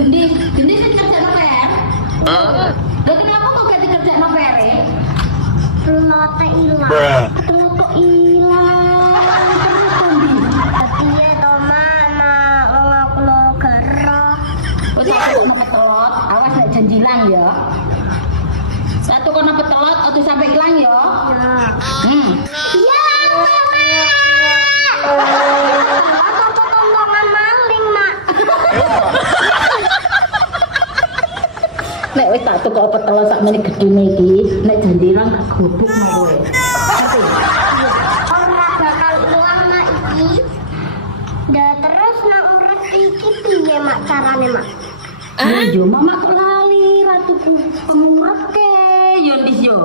gendis sing kerja PR. Lha kenapa kok gak dikerjakno PR? Pelote ilang. Telok ilang. Piye to mana wong aku lo gerah. Wis aku kok telot, awas nek janjilang ya. Satu kono petelot atau sampai hilang ya. Ya, Mama. Atau potongan maling, Mak. Nek wis tak tukok petelot sakmene gedene iki, nek janjilang gak godhog kowe. Tapi Ora bakal ilang, Mak iki. Dah terus nang urip iki piye, Mak, carane, Mak? yo mama kok lali ratuku pengurep ke yo ndis yo.